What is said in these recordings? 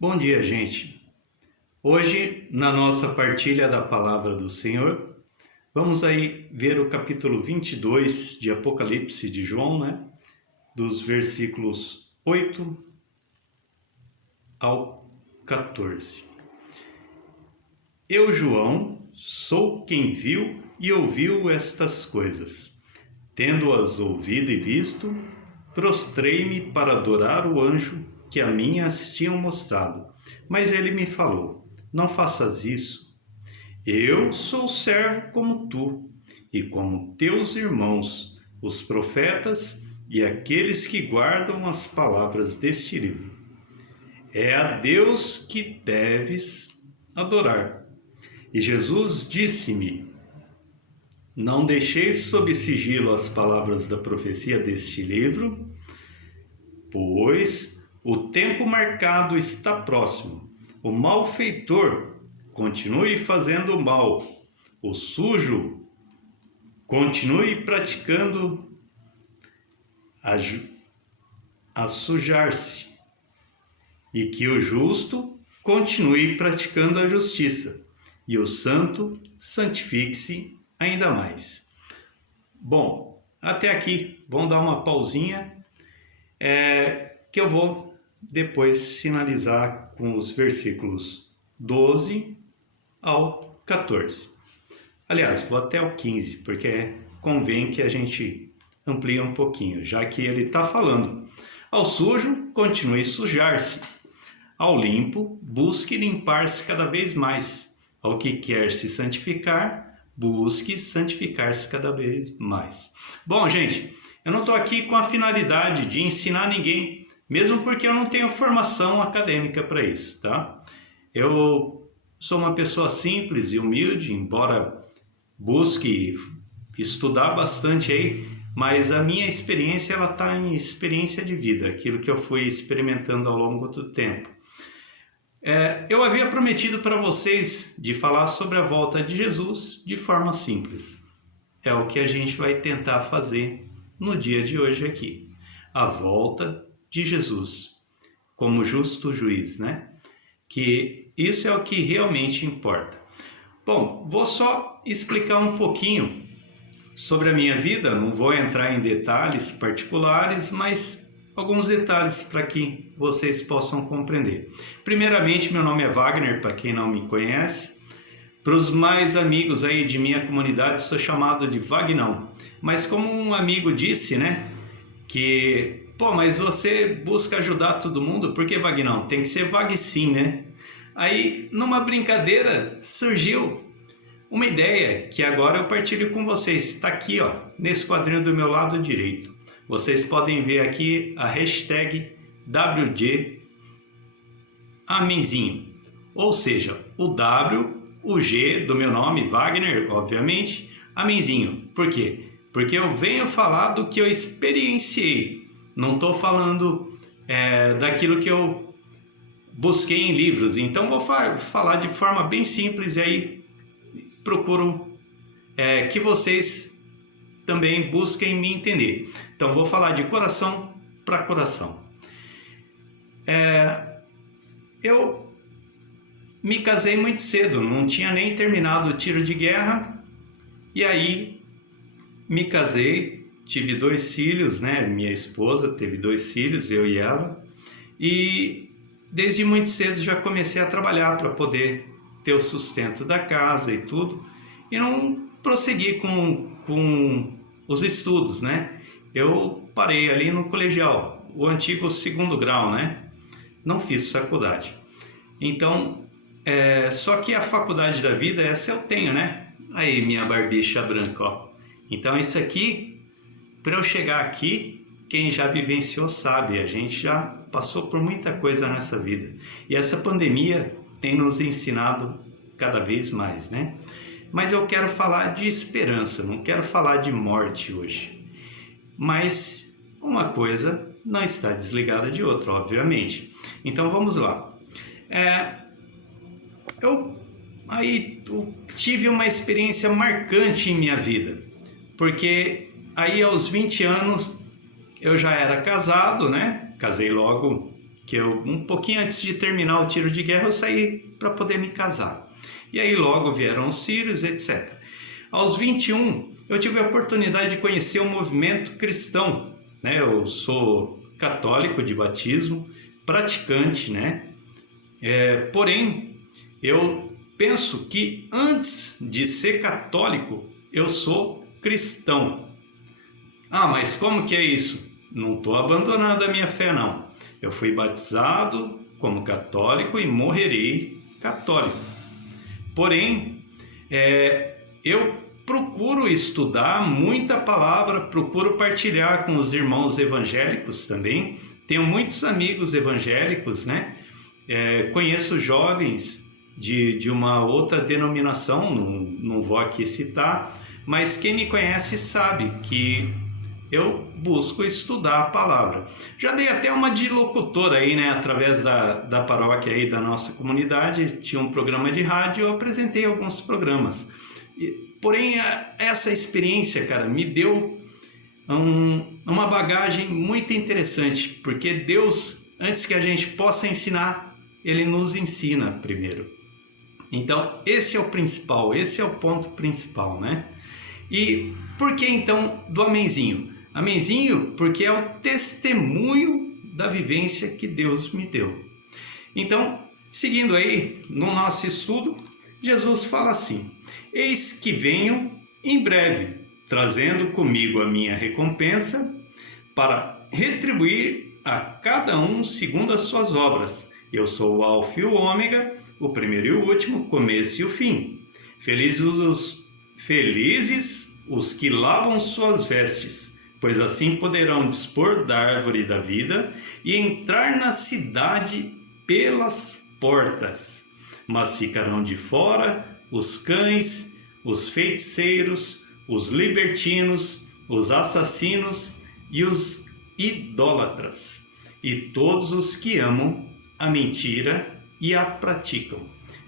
Bom dia, gente. Hoje, na nossa partilha da Palavra do Senhor, vamos aí ver o capítulo 22 de Apocalipse de João, dos versículos 8 ao 14. Eu, João, sou quem viu e ouviu estas coisas. Tendo-as ouvido e visto, prostrei-me para adorar o anjo que a mim as tinham mostrado. Mas ele me falou: não faças isso. Eu sou servo como tu e como teus irmãos, os profetas e aqueles que guardam as palavras deste livro. É a Deus que deves adorar. E Jesus disse-me: não deixeis sob sigilo as palavras da profecia deste livro, pois o tempo marcado está próximo. O malfeitor continue fazendo o mal, o sujo continue praticando a sujar-se, e que o justo continue praticando a justiça, e o santo santifique-se ainda mais. Bom, até aqui, vamos dar uma pausinha, que eu vou depois finalizar com os versículos 12 ao 14. Aliás, vou até o 15, porque convém que a gente amplie um pouquinho, já que ele está falando: ao sujo, continue sujar-se, ao limpo, busque limpar-se cada vez mais, ao que quer se santificar, busque santificar-se cada vez mais. Bom, gente, eu não estou aqui com a finalidade de ensinar ninguém, mesmo porque eu não tenho formação acadêmica para isso, tá? Eu sou uma pessoa simples e humilde, embora busque estudar bastante aí, mas a minha experiência ela está em experiência de vida, aquilo que eu fui experimentando ao longo do tempo. Eu havia prometido para vocês de falar sobre a volta de Jesus de forma simples. É o que a gente vai tentar fazer no dia de hoje aqui. A volta de Jesus como justo juiz, Que isso é o que realmente importa. Bom, vou só explicar um pouquinho sobre a minha vida, não vou entrar em detalhes particulares, mas alguns detalhes para que vocês possam compreender. Primeiramente, meu nome é Wagner, para quem não me conhece. Para os mais amigos aí de minha comunidade, sou chamado de Vagnão. Mas como um amigo disse, que, mas você busca ajudar todo mundo, por que Vagnão? Tem que ser Vagsim, Aí, numa brincadeira, surgiu uma ideia que agora eu partilho com vocês. Está aqui, nesse quadrinho do meu lado direito. Vocês podem ver aqui a hashtag WG Amenzinho. Ou seja, o W, o G do meu nome, Wagner, obviamente, Amenzinho. Por quê? Porque eu venho falar do que eu experienciei. Não estou falando daquilo que eu busquei em livros. Então vou falar de forma bem simples e aí procuro que vocês também busquem me entender. Então vou falar de coração para coração. Eu me casei muito cedo, não tinha nem terminado o tiro de guerra, e aí me casei, tive 2 filhos, minha esposa teve 2 filhos, eu e ela, e desde muito cedo já comecei a trabalhar para poder ter o sustento da casa e tudo, e não prossegui com os estudos, Eu parei ali no colegial, o antigo 2º grau, Não fiz faculdade. Então, só que a faculdade da vida, essa eu tenho, Aí, minha barbicha branca, ó. Então, isso aqui, para eu chegar aqui, quem já vivenciou sabe, a gente já passou por muita coisa nessa vida. E essa pandemia tem nos ensinado cada vez mais, Mas eu quero falar de esperança, não quero falar de morte hoje. Mas uma coisa não está desligada de outra, obviamente. Então vamos lá. Eu tive uma experiência marcante em minha vida, porque aí aos 20 anos eu já era casado, Casei logo um pouquinho antes de terminar o tiro de guerra, eu saí para poder me casar. E aí logo vieram os filhos, etc. Aos 21, eu tive a oportunidade de conhecer o movimento cristão, né? Eu sou católico de batismo, praticante, né? Porém, eu penso que antes de ser católico, eu sou cristão. Ah, mas como que é isso? Não estou abandonando a minha fé, não. Eu fui batizado como católico e morrerei católico. Porém, eu procuro estudar muita palavra, procuro partilhar com os irmãos evangélicos também. Tenho muitos amigos evangélicos, né? Conheço jovens de uma outra denominação, não vou aqui citar, mas quem me conhece sabe que eu busco estudar a palavra. Já dei até uma de locutor aí, né? Através da paróquia aí da nossa comunidade, tinha um programa de rádio, eu apresentei alguns programas. Porém, essa experiência, cara, me deu uma bagagem muito interessante, porque Deus, antes que a gente possa ensinar, Ele nos ensina primeiro. Então, esse é o principal, esse é o ponto principal, né? E por que então do amenzinho? Amenzinho porque é o testemunho da vivência que Deus me deu. Então, seguindo aí no nosso estudo, Jesus fala assim: eis que venho em breve, trazendo comigo a minha recompensa, para retribuir a cada um segundo as suas obras. Eu sou o Alfa e o Ômega, o primeiro e o último, o começo e o fim. Felizes os que lavam suas vestes, pois assim poderão dispor da árvore da vida e entrar na cidade pelas portas. Mas ficarão de fora os cães, os feiticeiros, os libertinos, os assassinos e os idólatras, e todos os que amam a mentira e a praticam.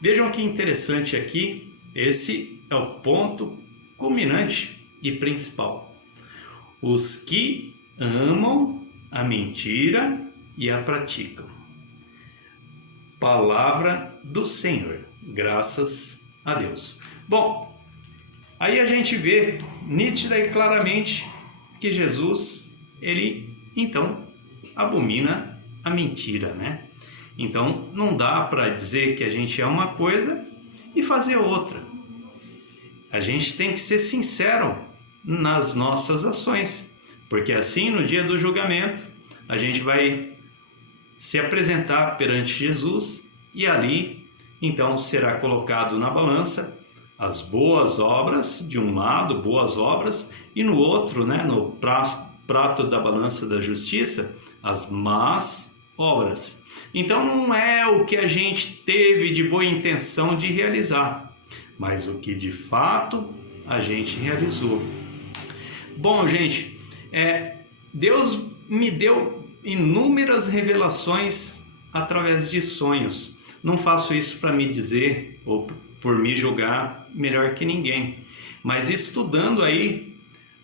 Vejam que interessante aqui, esse é o ponto culminante e principal. Os que amam a mentira e a praticam. Palavra do Senhor, graças a Deus. Bom, aí a gente vê nítida e claramente que Jesus, ele então abomina a mentira, né? Então não dá para dizer que a gente é uma coisa e fazer outra. A gente tem que ser sincero nas nossas ações, porque assim no dia do julgamento a gente vai se apresentar perante Jesus e ali então será colocado na balança as boas obras de um lado, boas obras, e no outro, né, no prato da balança da justiça, as más obras. Então não é o que a gente teve de boa intenção de realizar, mas o que de fato a gente realizou. Bom, gente, Deus me deu inúmeras revelações através de sonhos. Não faço isso para me dizer ou por me julgar melhor que ninguém, mas estudando aí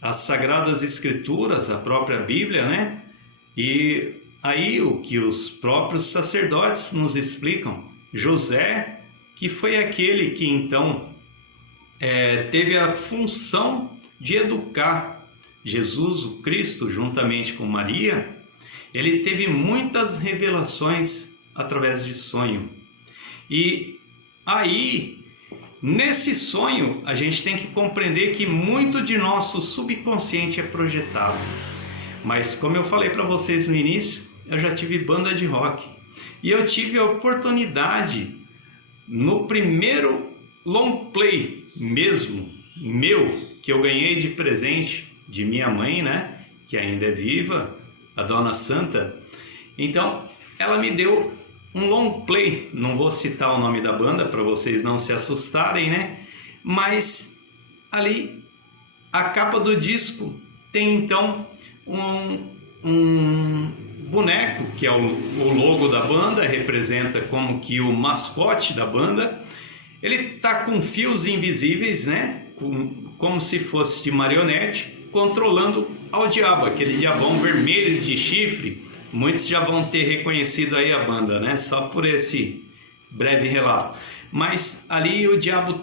as Sagradas Escrituras, a própria Bíblia, né? E aí o que os próprios sacerdotes nos explicam. José, que foi aquele que então teve a função de educar Jesus, o Cristo, juntamente com Maria, ele teve muitas revelações através de sonho. E aí, nesse sonho, a gente tem que compreender que muito de nosso subconsciente é projetado. Mas como eu falei para vocês no início, eu já tive banda de rock. E eu tive a oportunidade, no primeiro long play mesmo, meu, que eu ganhei de presente de minha mãe, né? Que ainda é viva, a Dona Santa. Então, ela me deu um long play, não vou citar o nome da banda para vocês não se assustarem, né? Mas ali a capa do disco tem então um boneco que é o logo da banda, representa como que o mascote da banda. Ele tá com fios invisíveis, né? Como se fosse de marionete, controlando ao diabo, aquele diabão vermelho de chifre, muitos já vão ter reconhecido aí a banda, né? Só por esse breve relato. Mas ali o diabo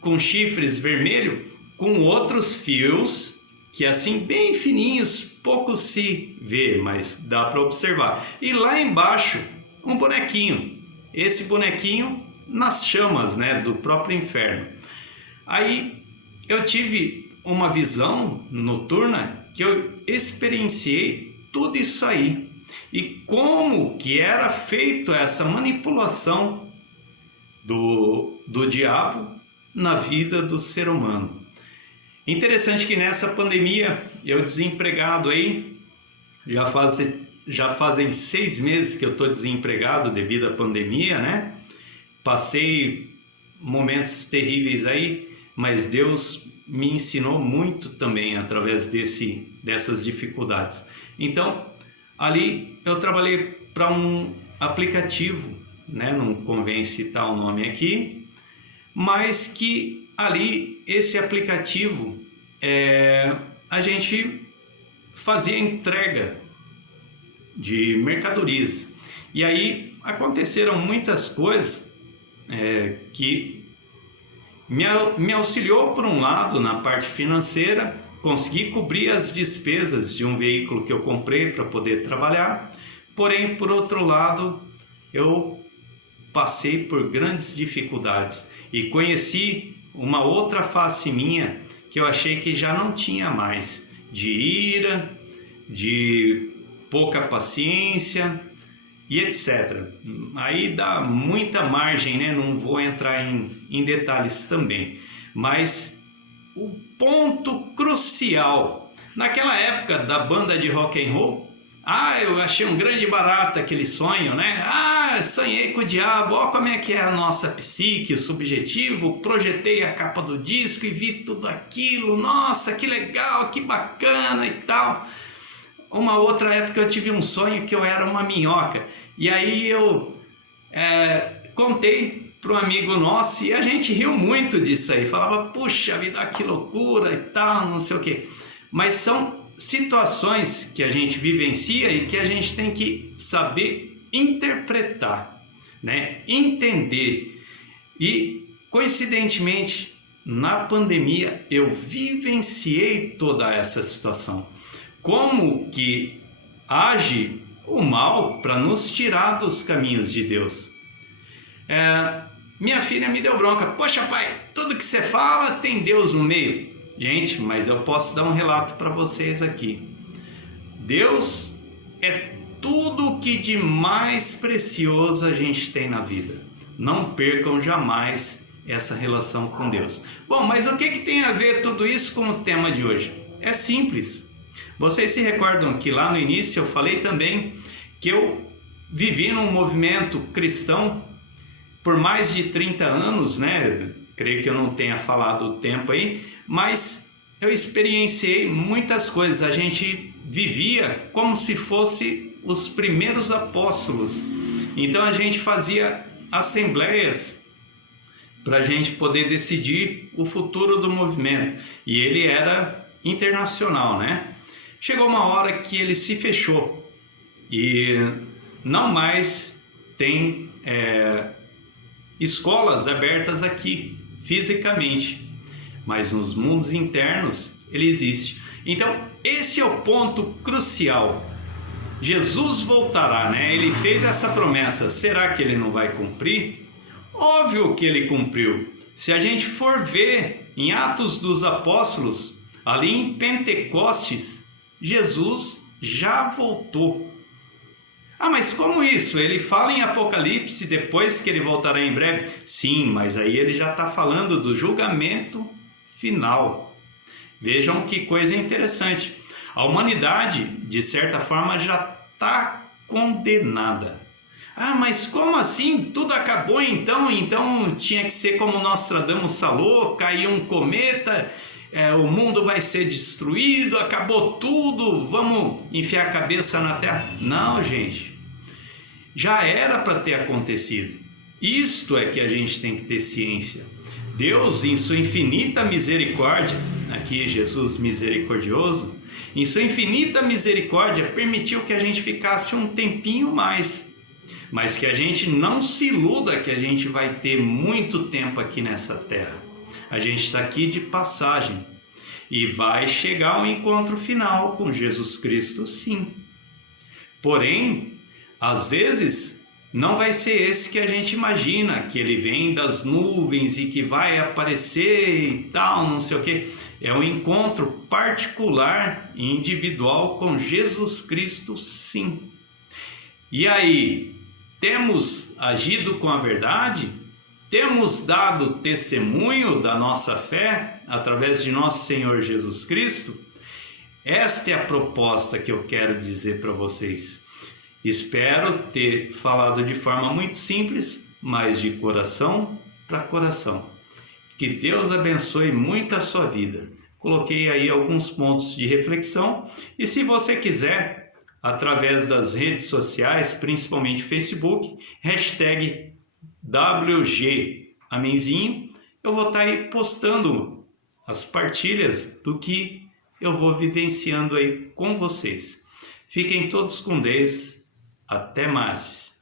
com chifres vermelho, com outros fios, que assim bem fininhos, pouco se vê, mas dá para observar. E lá embaixo, um bonequinho. Esse bonequinho nas chamas, né, do próprio inferno. Aí eu tive uma visão noturna que eu experienciei tudo isso aí. E como que era feito essa manipulação do diabo na vida do ser humano. Interessante que nessa pandemia, eu desempregado aí, já fazem 6 meses que eu estou desempregado devido à pandemia, né? Passei momentos terríveis aí, mas Deus me ensinou muito também através dessas dificuldades. Então, ali eu trabalhei para um aplicativo, né? Não convém citar o nome aqui, mas que ali esse aplicativo a gente fazia entrega de mercadorias. E aí aconteceram muitas coisas que me auxiliou por um lado na parte financeira, consegui cobrir as despesas de um veículo que eu comprei para poder trabalhar, porém por outro lado eu passei por grandes dificuldades e conheci uma outra face minha que eu achei que já não tinha mais, de ira, de pouca paciência e etc. Aí dá muita margem, né? Não vou entrar em detalhes também, mas o ponto crucial naquela época da banda de rock and roll, eu achei um grande barato aquele sonho, né? Sonhei com o diabo, ó como é que é a nossa psique, o subjetivo, projetei a capa do disco e vi tudo aquilo, nossa, que legal, que bacana e tal. Uma outra época eu tive um sonho que eu era uma minhoca, e aí eu contei para um amigo nosso e a gente riu muito disso aí, falava, puxa vida, que loucura e tal, não sei o que. Mas são situações que a gente vivencia e que a gente tem que saber interpretar, né? Entender. E coincidentemente, na pandemia eu vivenciei toda essa situação. Como que age o mal para nos tirar dos caminhos de Deus. Minha filha me deu bronca, poxa pai, tudo que você fala tem Deus no meio. Gente, mas eu posso dar um relato para vocês aqui. Deus é tudo o que de mais precioso a gente tem na vida. Não percam jamais essa relação com Deus. Bom, mas o que tem a ver tudo isso com o tema de hoje? É simples. Vocês se recordam que lá no início eu falei também que eu vivi num movimento cristão por mais de 30 anos, né? Creio que eu não tenha falado o tempo aí, mas eu experienciei muitas coisas. A gente vivia como se fosse os primeiros apóstolos. Então a gente fazia assembleias para a gente poder decidir o futuro do movimento. E ele era internacional, né? Chegou uma hora que ele se fechou e não mais tem escolas abertas aqui fisicamente, mas nos mundos internos ele existe. Então esse é o ponto crucial. Jesus voltará, né? Ele fez essa promessa, será que ele não vai cumprir? Óbvio que ele cumpriu. Se a gente for ver em Atos dos Apóstolos, ali em Pentecostes, Jesus já voltou. Mas como isso? Ele fala em Apocalipse depois que ele voltará em breve? Sim, mas aí ele já está falando do julgamento final. Vejam que coisa interessante. A humanidade, de certa forma, já está condenada. Mas como assim? Tudo acabou então? Então tinha que ser como Nostradamus falou, caiu um cometa, o mundo vai ser destruído, acabou tudo, vamos enfiar a cabeça na terra? Não, gente. Já era para ter acontecido. Isto é que a gente tem que ter ciência. Deus, em sua infinita misericórdia, aqui Jesus misericordioso, em sua infinita misericórdia, permitiu que a gente ficasse um tempinho mais. Mas que a gente não se iluda que a gente vai ter muito tempo aqui nessa terra. A gente está aqui de passagem e vai chegar ao encontro final com Jesus Cristo, sim. Porém, às vezes, não vai ser esse que a gente imagina, que ele vem das nuvens e que vai aparecer e tal, não sei o quê. É um encontro particular e individual com Jesus Cristo, sim. E aí, temos agido com a verdade? Temos dado testemunho da nossa fé através de nosso Senhor Jesus Cristo? Esta é a proposta que eu quero dizer para vocês. Espero ter falado de forma muito simples, mas de coração para coração. Que Deus abençoe muito a sua vida. Coloquei aí alguns pontos de reflexão e se você quiser, através das redes sociais, principalmente Facebook, hashtag WG Amenzinho, eu vou estar aí postando as partilhas do que eu vou vivenciando aí com vocês. Fiquem todos com Deus. Até mais.